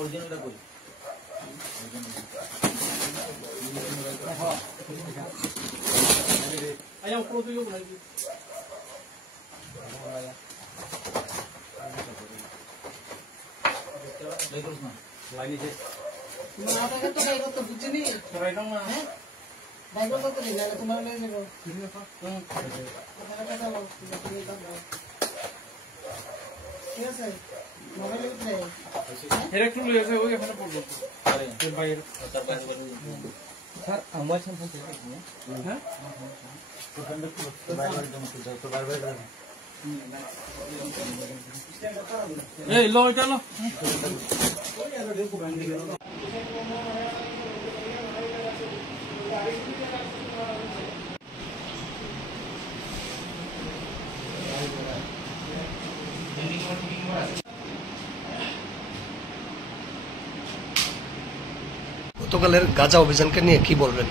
Original कोई आया ऊपर तो यो बनाई देखो ना लाइनी से ना तो काय करतो बुझी नहीं राइट ना है डायलॉग करतो नहीं ना तुम्हारा ले देखो क्या सर मोबाइल पे डायरेक्ट ले ऐसे हो गया मैंने बोल दो अरे फिर भाई सर हमारे साथ है हैं तो कंडक्टर बार-बार तो बार-बार ए लो चलो গতকালের গাঁজা অভিযানকে নিয়ে কি বলবেন?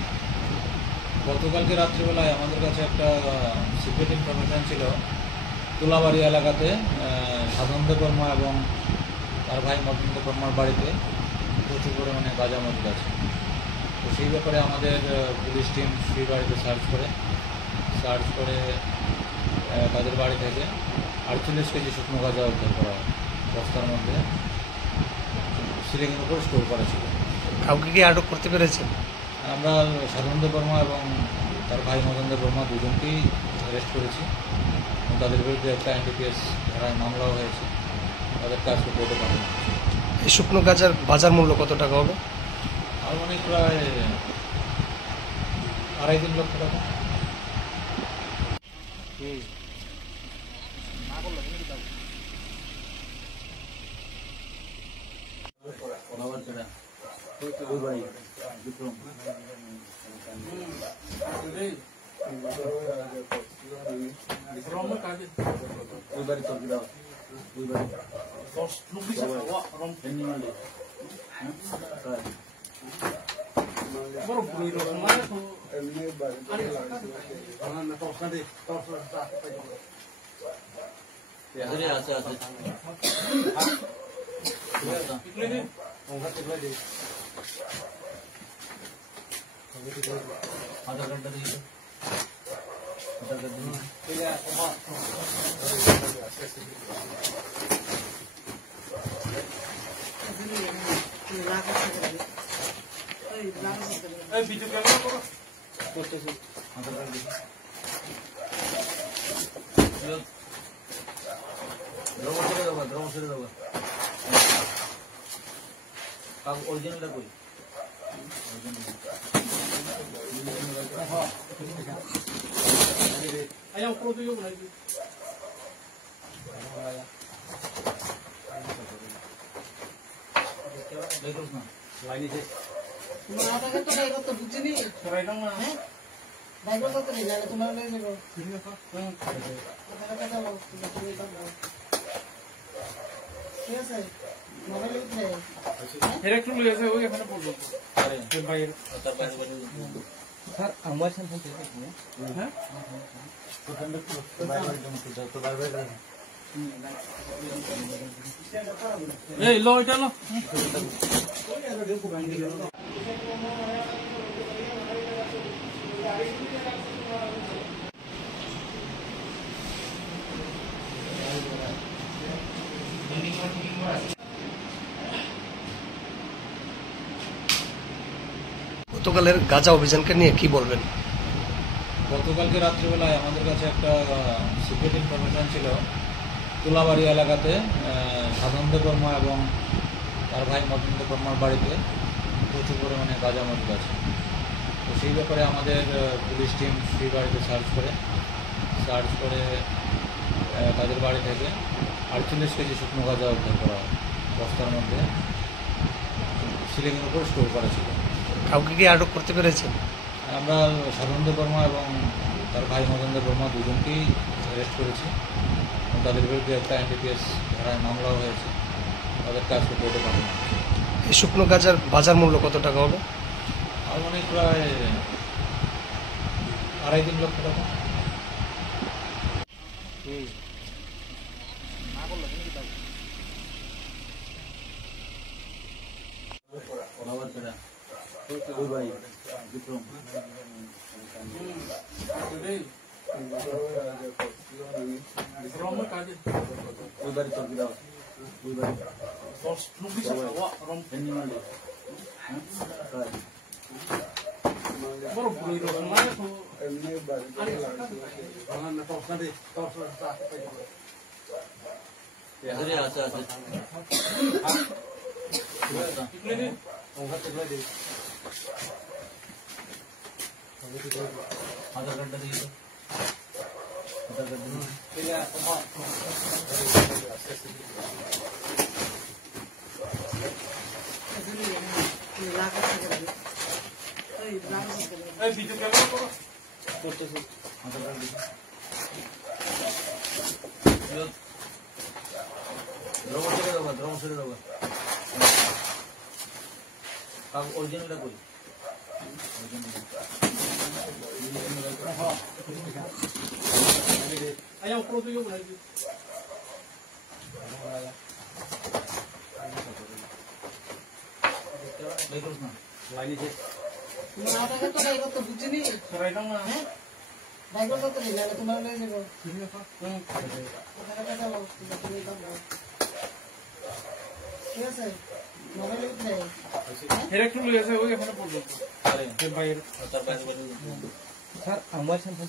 গতকালকে রাত্রিবেলায় আমাদের কাছে একটা সিক্রেট ইনফরমেশন ছিল তুলাবাড়ি এলাকাতে সাধনদেব বর্মা এবং তার ভাই মদনদেব বর্মার বাড়িতে প্রচুর পরিমাণে গাঁজা মজুদ আছে। তো সেই ব্যাপারে আমাদের পুলিশ টিম সেই বাড়িতে সার্চ করে তাদের বাড়ি থেকে 48 কেজি শুকনো গাঁজা উদ্ধার করা হয়। বস্তার মধ্যে সিলিংয়ের উপর স্টোর করা ছিল। কাউকে কি আটক করতে পেরেছেন? আমরা সাধনদেব বর্মা এবং তার ভাই মদনদেব বর্মা দুজনকেই অ্যারেস্ট করেছি। তাদের বিরুদ্ধে একটা এনডিপিএস ধারায় মামলাও হয়েছে। তাদেরকে আজকে কোর্টে পাঠানো হয়েছে। এই শুকনো গাঁজার বাজার মূল্য কত টাকা হবে? আনুমানিক প্রায় 2.5-3 লক্ষ টাকা। आधा घंटा दीजिए वीडियो कैमरा करो पोस्ट से आधा घंटा दीजिए ड्रोन से दो अब ओरिजिनल कोई आया ऊपर तो यो बनाई देखो ना लाइनी से ना तो काय करतो बुझी नहीं राइट ना है डायलॉग करतो नहीं ना तुम्हारा ले देखो क्या सर मोबाइल पे डायरेक्ट ले ऐसे हो गया मैंने बोल दो अरे फिर भाई सर हमारे साथ है तो कंडक्टर बार-बार तो बार-बार ए लो चलो গতকালের গাঁজা অভিযানকে নিয়ে কি বলবেন? গতকালকে রাত্রিবেলায় আমাদের কাছে একটা সিক্রেট ইনফরমেশন ছিল তুলাবাড়ি এলাকাতে সাধন বর্মা এবং তার ভাই মদন বর্মার বাড়িতে প্রচুর পরিমাণে গাঁজা মজুদ আছে। তো সেই ব্যাপারে আমাদের পুলিশ টিম সেই বাড়িতে সার্চ করে তাদের বাড়ি থেকে 48 কেজি শুকনো গাঁজা উদ্ধার করা হয়। বস্তার মধ্যে সিলিংয়ের উপর স্টোর করা ছিল। কাউকে কি আটক করতে পেরেছেন? আমরা সাধন বর্মা এবং তার ভাই মদন বর্মা দুজনকেই অ্যারেস্ট করেছি এবং তাদের বিরুদ্ধে একটা NDPS ধারায় মামলাও হয়েছে। তাদের কাজকে কোর্টে পাঠানো হয়েছে। এই শুকনো গাঁজার বাজার মূল্য কত টাকা হবে? আর অনেক প্রায় 2.5-3 লক্ষ টাকা। ওই বাড়ি বিক্রম ওই বাড়ি চলকি দাও ওই বাড়ি আধার কার্ডটা দিয়ে তো আধার কার্ড করতেছে আধার কার্ড দিয়ে দ্রবণ ছেড়ে দেবো অরিজিনালটা করি তোমার আধাকে তো ডাই করতে বুঝিনি হ্যাঁ ডাই করতে তো নেই নাহলে তোমার নিয়ে যাবো আধাকে দাও তুমি দাও ঠিক আছে মোবাইলে উঠে স্যার আমার সামনে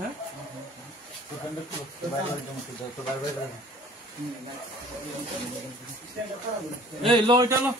হ্যাঁ ওখানে তো বাইরে তো বাইরে এই লো এটা লো